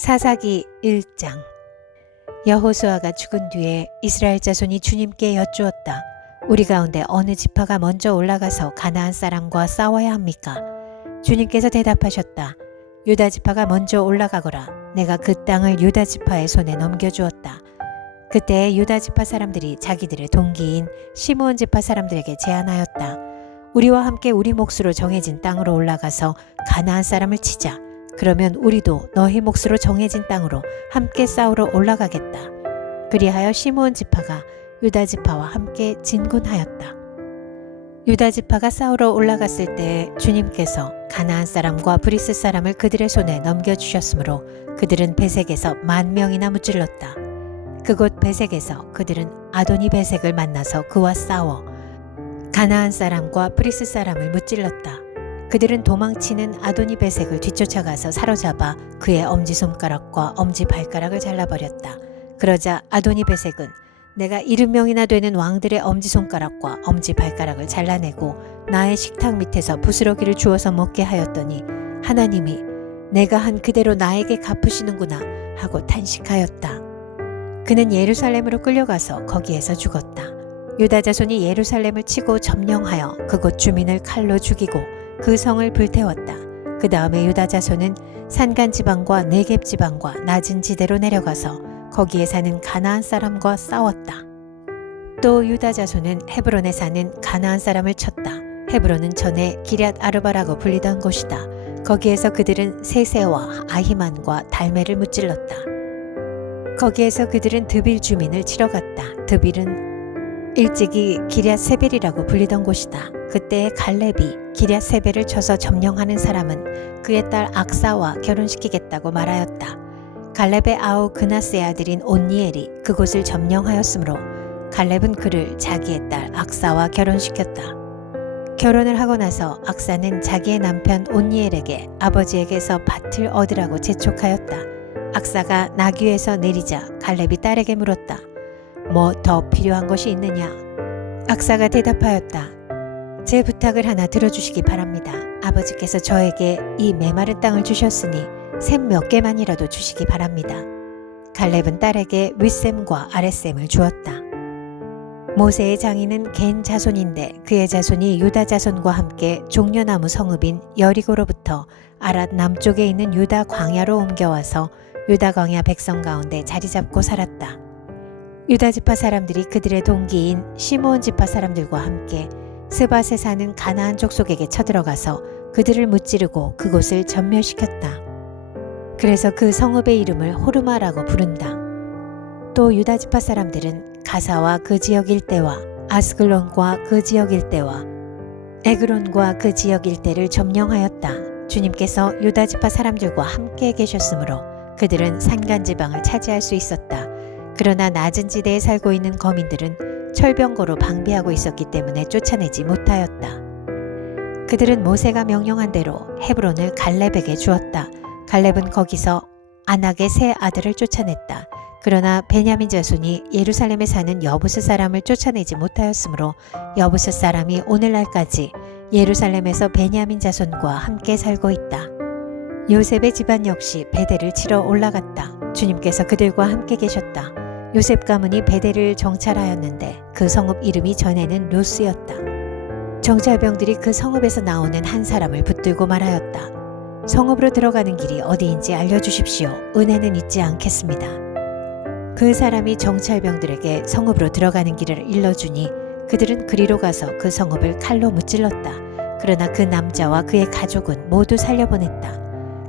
사사기 1장. 여호수아가 죽은 뒤에 이스라엘 자손이 주님께 여쭈었다. 우리 가운데 어느 지파가 먼저 올라가서 가나안 사람과 싸워야 합니까? 주님께서 대답하셨다. 유다 지파가 먼저 올라가거라. 내가 그 땅을 유다 지파의 손에 넘겨주었다. 그때 유다 지파 사람들이 자기들의 동기인 시므온 지파 사람들에게 제안하였다. 우리와 함께 우리 몫으로 정해진 땅으로 올라가서 가나안 사람을 치자. 그러면 우리도 너희 몫으로 정해진 땅으로 함께 싸우러 올라가겠다. 그리하여 시므온 지파가 유다 지파와 함께 진군하였다. 유다 지파가 싸우러 올라갔을 때 주님께서 가나안 사람과 브리스 사람을 그들의 손에 넘겨주셨으므로 그들은 베색에서 10,000명이나 무찔렀다. 그곳 베색에서 그들은 아도니 베색을 만나서 그와 싸워 가나안 사람과 브리스 사람을 무찔렀다. 그들은 도망치는 아도니 베색을 뒤쫓아가서 사로잡아 그의 엄지손가락과 엄지발가락을 잘라버렸다. 그러자 아도니 베색은 내가 70명이나 되는 왕들의 엄지손가락과 엄지발가락을 잘라내고 나의 식탁 밑에서 부스러기를 주워서 먹게 하였더니 하나님이 내가 한 그대로 나에게 갚으시는구나 하고 탄식하였다. 그는 예루살렘으로 끌려가서 거기에서 죽었다. 유다 자손이 예루살렘을 치고 점령하여 그곳 주민을 칼로 죽이고 그 성을 불태웠다. 그 다음에 유다 자손은 산간 지방과 네겝 지방과 낮은 지대로 내려가서 거기에 사는 가나안 사람과 싸웠다. 또 유다 자손은 헤브론에 사는 가나안 사람을 쳤다. 헤브론은 전에 기럇 아르바라고 불리던 곳이다. 거기에서 그들은 세세와 아히만과 달메를 무찔렀다. 거기에서 그들은 드빌 주민을 치러 갔다. 드빌은 일찍이 기럇 세벨이라고 불리던 곳이다. 그때 갈렙이 기럇 세벨을 쳐서 점령하는 사람은 그의 딸 악사와 결혼시키겠다고 말하였다. 갈렙의 아우 그나스의 아들인 온니엘이 그곳을 점령하였으므로 갈렙은 그를 자기의 딸 악사와 결혼시켰다. 결혼을 하고 나서 악사는 자기의 남편 온니엘에게 아버지에게서 밭을 얻으라고 재촉하였다. 악사가 나귀에서 내리자 갈렙이 딸에게 물었다. 뭐 더 필요한 것이 있느냐? 악사가 대답하였다. 제 부탁을 하나 들어주시기 바랍니다. 아버지께서 저에게 이 메마른 땅을 주셨으니 샘 몇 개만이라도 주시기 바랍니다. 갈렙은 딸에게 윗샘과 아랫샘을 주었다. 모세의 장인은 겐 자손인데 그의 자손이 유다 자손과 함께 종려나무 성읍인 여리고로부터 아랏 남쪽에 있는 유다 광야로 옮겨와서 유다 광야 백성 가운데 자리 잡고 살았다. 유다 지파 사람들이 그들의 동기인 시므온 지파 사람들과 함께 스밧에 사는 가나안 족속에게 쳐들어가서 그들을 무찌르고 그곳을 전멸시켰다. 그래서 그 성읍의 이름을 호르마라고 부른다. 또 유다 지파 사람들은 가사와 그 지역 일대와 아스글론과 그 지역 일대와 에그론과 그 지역 일대를 점령하였다. 주님께서 유다 지파 사람들과 함께 계셨으므로 그들은 산간 지방을 차지할 수 있었다. 그러나 낮은 지대에 살고 있는 거민들은 철병거로 방비하고 있었기 때문에 쫓아내지 못하였다. 그들은 모세가 명령한 대로 헤브론을 갈렙에게 주었다. 갈렙은 거기서 아낙의 세 아들을 쫓아냈다. 그러나 베냐민 자손이 예루살렘에 사는 여부스 사람을 쫓아내지 못하였으므로 여부스 사람이 오늘날까지 예루살렘에서 베냐민 자손과 함께 살고 있다. 요셉의 집안 역시 베델을 치러 올라갔다. 주님께서 그들과 함께 계셨다. 요셉 가문이 베델을 정찰하였는데 그 성읍 이름이 전에는 루스였다. 정찰병들이 그 성읍에서 나오는 한 사람을 붙들고 말하였다. 성읍으로 들어가는 길이 어디인지 알려주십시오. 은혜는 잊지 않겠습니다. 그 사람이 정찰병들에게 성읍으로 들어가는 길을 일러주니 그들은 그리로 가서 그 성읍을 칼로 무찔렀다. 그러나 그 남자와 그의 가족은 모두 살려보냈다.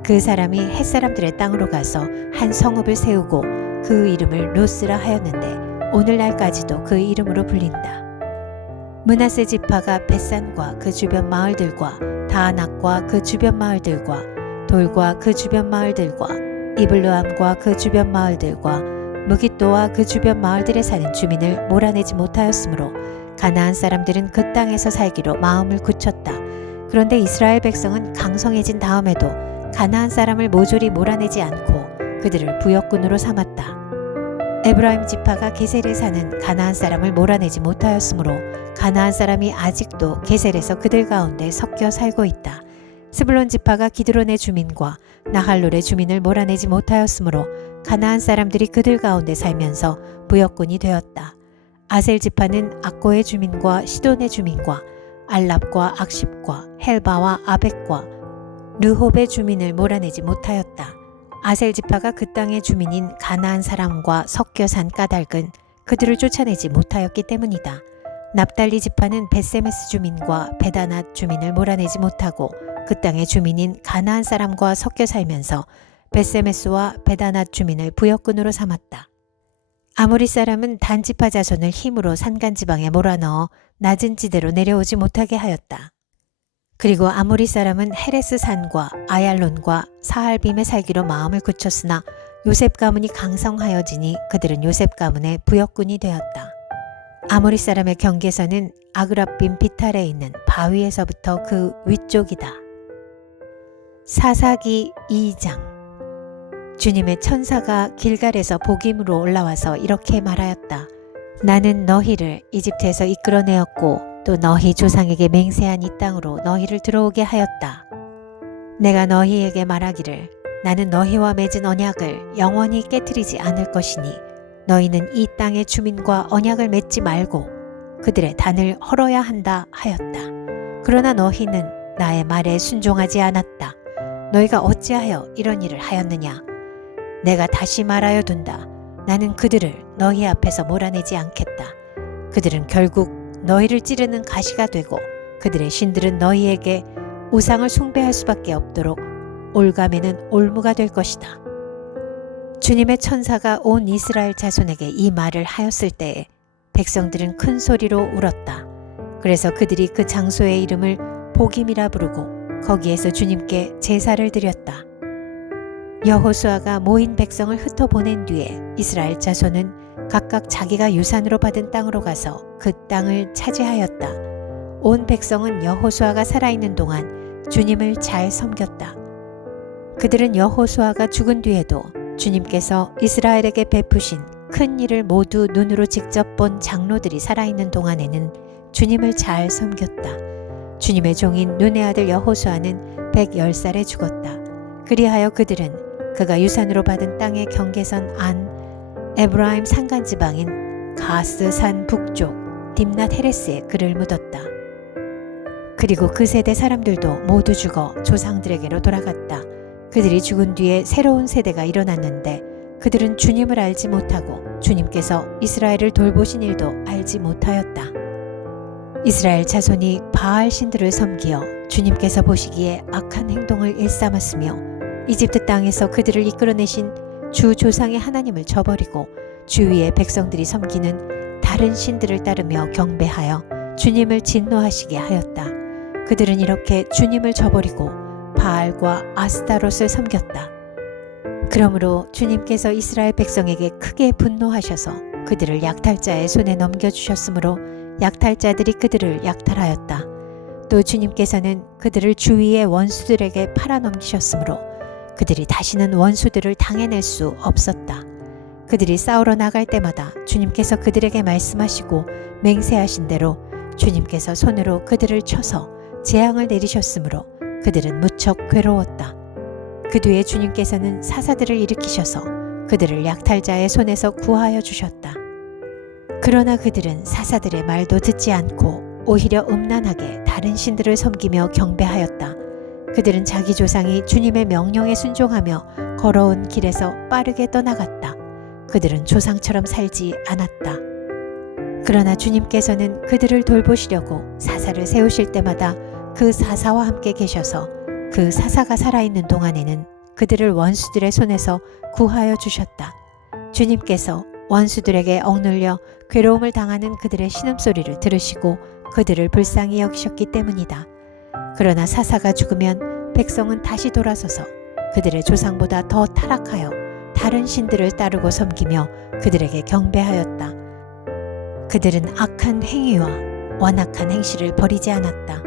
그 사람이 햇사람들의 땅으로 가서 한 성읍을 세우고 그 이름을 루스라 하였는데 오늘날까지도 그 이름으로 불린다. 므낫세 지파가 벳산과 그 주변 마을들과 다아낙과 그 주변 마을들과 돌과 그 주변 마을들과 이블루암과 그 주변 마을들과 무깃도와 그 주변 마을들에 사는 주민을 몰아내지 못하였으므로 가나안 사람들은 그 땅에서 살기로 마음을 굳혔다. 그런데 이스라엘 백성은 강성해진 다음에도 가나안 사람을 모조리 몰아내지 않고 그들을 부역군으로 삼았다. 에브라임 지파가 게셀에 사는 가나안 사람을 몰아내지 못하였으므로 가나안 사람이 아직도 게셀에서 그들 가운데 섞여 살고 있다. 스불론 지파가 기드론의 주민과 나할롤의 주민을 몰아내지 못하였으므로 가나안 사람들이 그들 가운데 살면서 부역군이 되었다. 아셀 지파는 악고의 주민과 시돈의 주민과 알랍과 악십과 헬바와 아벡과 르홉의 주민을 몰아내지 못하였다. 아셀 지파가 그 땅의 주민인 가나안 사람과 섞여 산 까닭은 그들을 쫓아내지 못하였기 때문이다. 납달리 지파는 벳세메스 주민과 베다낫 주민을 몰아내지 못하고 그 땅의 주민인 가나안 사람과 섞여 살면서 벳세메스와 베다낫 주민을 부역군으로 삼았다. 아모리 사람은 단 지파 자손을 힘으로 산간지방에 몰아넣어 낮은 지대로 내려오지 못하게 하였다. 그리고 아모리 사람은 헤레스 산과 아얄론과 사할빔에 살기로 마음을 굳혔으나 요셉 가문이 강성하여지니 그들은 요셉 가문의 부역군이 되었다. 아모리 사람의 경계선은 아그랍빔 비탈에 있는 바위에서부터 그 위쪽이다. 사사기 2장. 주님의 천사가 길갈에서 복임으로 올라와서 이렇게 말하였다. 나는 너희를 이집트에서 이끌어내었고 또 너희 조상에게 맹세한 이 땅으로 너희를 들어오게 하였다. 내가 너희에게 말하기를 나는 너희와 맺은 언약을 영원히 깨뜨리지 않을 것이니 너희는 이 땅의 주민과 언약을 맺지 말고 그들의 단을 헐어야 한다 하였다. 그러나 너희는 나의 말에 순종하지 않았다. 너희가 어찌하여 이런 일을 하였느냐? 내가 다시 말하여 둔다. 나는 그들을 너희 앞에서 몰아내지 않겠다. 그들은 결국 너희를 찌르는 가시가 되고 그들의 신들은 너희에게 우상을 숭배할 수밖에 없도록 올가매는 올무가 될 것이다. 주님의 천사가 온 이스라엘 자손에게 이 말을 하였을 때에 백성들은 큰 소리로 울었다. 그래서 그들이 그 장소의 이름을 복임이라 부르고 거기에서 주님께 제사를 드렸다. 여호수아가 모인 백성을 흩어보낸 뒤에 이스라엘 자손은 각각 자기가 유산으로 받은 땅으로 가서 그 땅을 차지하였다. 온 백성은 여호수아가 살아있는 동안 주님을 잘 섬겼다. 그들은 여호수아가 죽은 뒤에도 주님께서 이스라엘에게 베푸신 큰 일을 모두 눈으로 직접 본 장로들이 살아있는 동안에는 주님을 잘 섬겼다. 주님의 종인 눈의 아들 여호수아는 110살에 죽었다. 그리하여 그들은 그가 유산으로 받은 땅의 경계선 안 에브라임 산간지방인 가스 산 북쪽 딥낫 헤레스에 그를 묻었다. 그리고 그 세대 사람들도 모두 죽어 조상들에게로 돌아갔다. 그들이 죽은 뒤에 새로운 세대가 일어났는데 그들은 주님을 알지 못하고 주님께서 이스라엘을 돌보신 일도 알지 못하였다. 이스라엘 자손이 바알 신들을 섬기어 주님께서 보시기에 악한 행동을 일삼았으며 이집트 땅에서 그들을 이끌어내신 주 조상의 하나님을 저버리고 주위의 백성들이 섬기는 다른 신들을 따르며 경배하여 주님을 진노하시게 하였다. 그들은 이렇게 주님을 저버리고 바알과 아스타롯을 섬겼다. 그러므로 주님께서 이스라엘 백성에게 크게 분노하셔서 그들을 약탈자의 손에 넘겨주셨으므로 약탈자들이 그들을 약탈하였다. 또 주님께서는 그들을 주위의 원수들에게 팔아넘기셨으므로 그들이 다시는 원수들을 당해낼 수 없었다. 그들이 싸우러 나갈 때마다 주님께서 그들에게 말씀하시고 맹세하신 대로 주님께서 손으로 그들을 쳐서 재앙을 내리셨으므로 그들은 무척 괴로웠다. 그 뒤에 주님께서는 사사들을 일으키셔서 그들을 약탈자의 손에서 구하여 주셨다. 그러나 그들은 사사들의 말도 듣지 않고 오히려 음란하게 다른 신들을 섬기며 경배하였다. 그들은 자기 조상이 주님의 명령에 순종하며 걸어온 길에서 빠르게 떠나갔다. 그들은 조상처럼 살지 않았다. 그러나 주님께서는 그들을 돌보시려고 사사를 세우실 때마다 그 사사와 함께 계셔서 그 사사가 살아있는 동안에는 그들을 원수들의 손에서 구하여 주셨다. 주님께서 원수들에게 억눌려 괴로움을 당하는 그들의 신음소리를 들으시고 그들을 불쌍히 여기셨기 때문이다. 그러나 사사가 죽으면 백성은 다시 돌아서서 그들의 조상보다 더 타락하여 다른 신들을 따르고 섬기며 그들에게 경배하였다. 그들은 악한 행위와 완악한 행실을 버리지 않았다.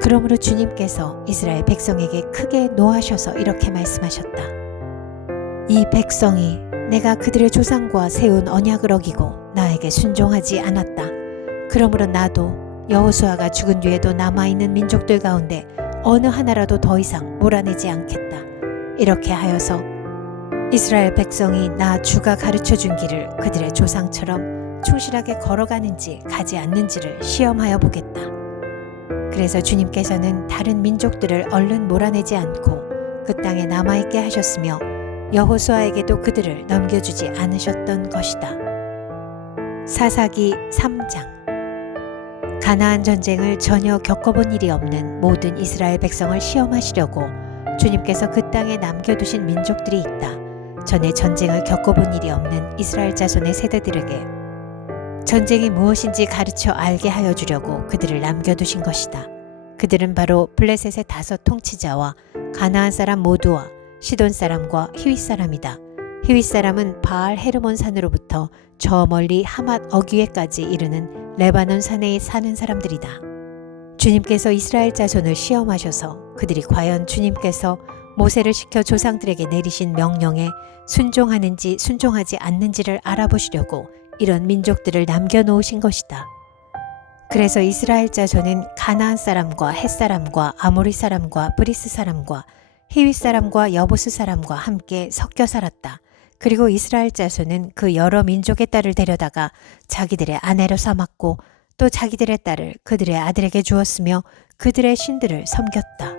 그러므로 주님께서 이스라엘 백성에게 크게 노하셔서 이렇게 말씀하셨다. 이 백성이 내가 그들의 조상과 세운 언약을 어기고 나에게 순종하지 않았다. 그러므로 나도 여호수아가 죽은 뒤에도 남아있는 민족들 가운데 어느 하나라도 더 이상 몰아내지 않겠다. 이렇게 하여서 이스라엘 백성이 나 주가 가르쳐준 길을 그들의 조상처럼 충실하게 걸어가는지 가지 않는지를 시험하여 보겠다. 그래서 주님께서는 다른 민족들을 얼른 몰아내지 않고 그 땅에 남아있게 하셨으며 여호수아에게도 그들을 넘겨주지 않으셨던 것이다. 사사기 3장. 가나안 전쟁을 전혀 겪어본 일이 없는 모든 이스라엘 백성을 시험하시려고 주님께서 그 땅에 남겨두신 민족들이 있다. 전에 전쟁을 겪어본 일이 없는 이스라엘 자손의 세대들에게 전쟁이 무엇인지 가르쳐 알게 하여 주려고 그들을 남겨두신 것이다. 그들은 바로 블레셋의 5 통치자와 가나안 사람 모두와 시돈 사람과 히윗 사람이다. 히윗 사람은 바알 헤르몬 산으로부터 저 멀리 하맛 어귀에까지 이르는 레바논 산에 사는 사람들이다. 주님께서 이스라엘 자손을 시험하셔서 그들이 과연 주님께서 모세를 시켜 조상들에게 내리신 명령에 순종하는지 순종하지 않는지를 알아보시려고 이런 민족들을 남겨놓으신 것이다. 그래서 이스라엘 자손은 가나안 사람과 헷 사람과 아모리 사람과 브리스 사람과 히윗 사람과 여보스 사람과 함께 섞여 살았다. 그리고 이스라엘 자손은 그 여러 민족의 딸을 데려다가 자기들의 아내로 삼았고 또 자기들의 딸을 그들의 아들에게 주었으며 그들의 신들을 섬겼다.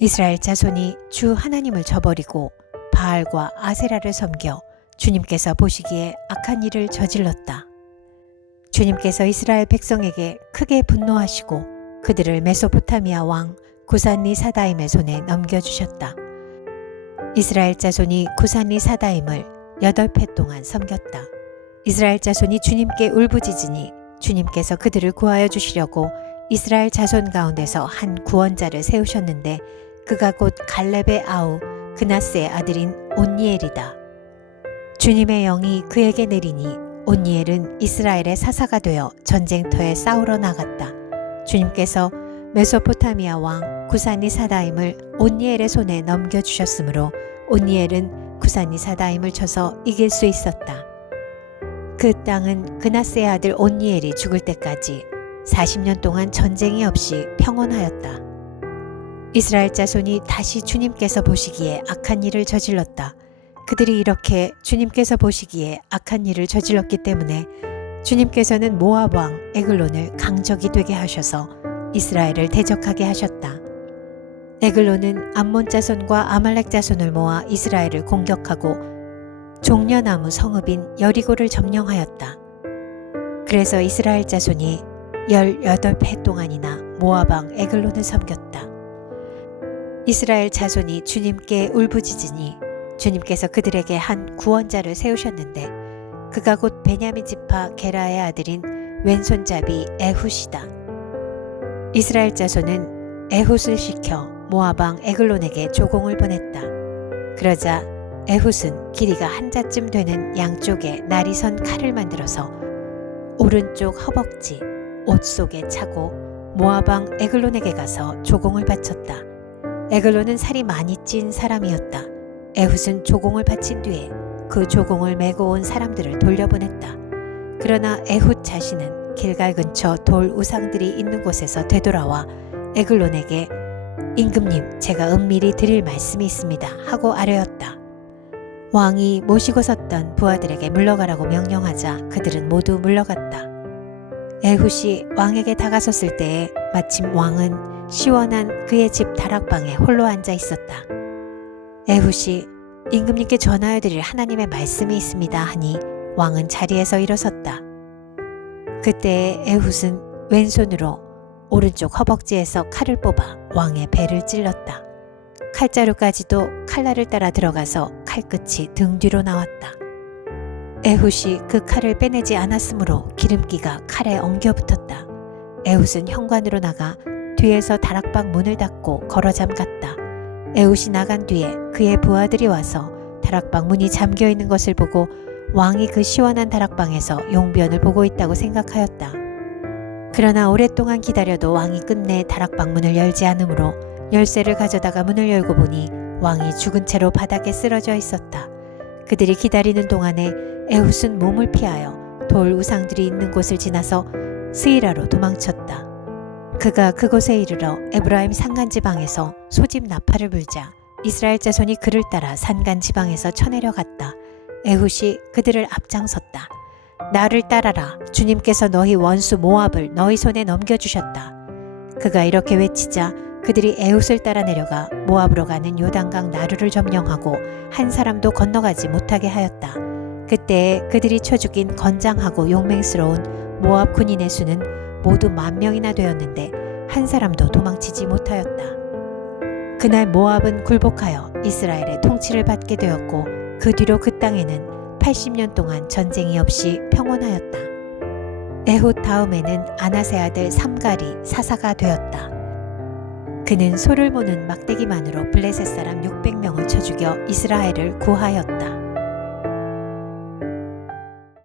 이스라엘 자손이 주 하나님을 저버리고 바알과 아세라를 섬겨 주님께서 보시기에 악한 일을 저질렀다. 주님께서 이스라엘 백성에게 크게 분노하시고 그들을 메소포타미아 왕 구산리 사다임의 손에 넘겨주셨다. 이스라엘 자손이 구산리 사다임을 8해 동안 섬겼다. 이스라엘 자손이 주님께 울부짖으니 주님께서 그들을 구하여 주시려고 이스라엘 자손 가운데서 한 구원자를 세우셨는데 그가 곧 갈렙의 아우 그나스의 아들인 온니엘이다. 주님의 영이 그에게 내리니 온니엘은 이스라엘의 사사가 되어 전쟁터에 싸우러 나갔다. 주님께서 메소포타미아 왕 구산리 사다임을 온니엘의 손에 넘겨주셨으므로 온니엘은 구산리 사다임을 쳐서 이길 수 있었다. 그 땅은 그나스의 아들 온니엘이 죽을 때까지 40년 동안 전쟁이 없이 평온하였다. 이스라엘 자손이 다시 주님께서 보시기에 악한 일을 저질렀다. 그들이 이렇게 주님께서 보시기에 악한 일을 저질렀기 때문에 주님께서는 모압 왕 에글론을 강적이 되게 하셔서 이스라엘을 대적하게 하셨다. 에글론은 암몬 자손과 아말렉 자손을 모아 이스라엘을 공격하고 종려나무 성읍인 여리고를 점령하였다. 그래서 이스라엘 자손이 18해 동안이나 모압 왕 에글론을 섬겼다. 이스라엘 자손이 주님께 울부짖으니 주님께서 그들에게 한 구원자를 세우셨는데 그가 곧 베냐민 지파 게라의 아들인 왼손잡이 에훗이다. 이스라엘 자손은 에훗을 시켜 모압 왕 에글론에게 조공을 보냈다. 그러자 에훗은 길이가 한 자쯤 되는 양쪽에 날이 선 칼을 만들어서 오른쪽 허벅지 옷 속에 차고 모압 왕 에글론에게 가서 조공을 바쳤다. 에글론은 살이 많이 찐 사람이었다. 에훗은 조공을 바친 뒤에 그 조공을 메고 온 사람들을 돌려보냈다. 그러나 에훗 자신은 길갈 근처 돌 우상들이 있는 곳에서 되돌아와 에글론에게 임금님, 제가 은밀히 드릴 말씀이 있습니다 하고 아뢰었다. 왕이 모시고 섰던 부하들에게 물러가라고 명령하자 그들은 모두 물러갔다. 에훗이 왕에게 다가섰을 때에 마침 왕은 시원한 그의 집 다락방에 홀로 앉아 있었다. 에훗이 임금님께 전하여 드릴 하나님의 말씀이 있습니다 하니 왕은 자리에서 일어섰다. 그때 에훗은 왼손으로 오른쪽 허벅지에서 칼을 뽑아 왕의 배를 찔렀다. 칼자루까지도 칼날을 따라 들어가서 칼끝이 등 뒤로 나왔다. 에훗이 그 칼을 빼내지 않았으므로 기름기가 칼에 엉겨붙었다. 에훗은 현관으로 나가 뒤에서 다락방 문을 닫고 걸어 잠갔다. 에훗이 나간 뒤에 그의 부하들이 와서 다락방 문이 잠겨 있는 것을 보고 왕이 그 시원한 다락방에서 용변을 보고 있다고 생각하였다. 그러나 오랫동안 기다려도 왕이 끝내 다락방 문을 열지 않으므로 열쇠를 가져다가 문을 열고 보니 왕이 죽은 채로 바닥에 쓰러져 있었다. 그들이 기다리는 동안에 에훗은 몸을 피하여 돌 우상들이 있는 곳을 지나서 스이라로 도망쳤다. 그가 그곳에 이르러 에브라임 산간 지방에서 소집 나팔을 불자 이스라엘 자손이 그를 따라 산간 지방에서 쳐내려갔다. 에훗이 그들을 앞장섰다. 나를 따라라. 주님께서 너희 원수 모압을 너희 손에 넘겨주셨다. 그가 이렇게 외치자 그들이 에훗을 따라 내려가 모압으로 가는 요단강 나루를 점령하고 한 사람도 건너가지 못하게 하였다. 그때에 그들이 쳐 죽인 건장하고 용맹스러운 모압 군인의 수는 모두 10,000명이나 되었는데 한 사람도 도망치지 못하였다. 그날 모압은 굴복하여 이스라엘의 통치를 받게 되었고 그 뒤로 그 땅에는 80년 동안 전쟁이 없이 평온하였다. 에훗 다음에는 아나세 아들 삼갈이 사사가 되었다. 그는 소를 모는 막대기만으로 블레셋 사람 600명을 쳐 죽여 이스라엘을 구하였다.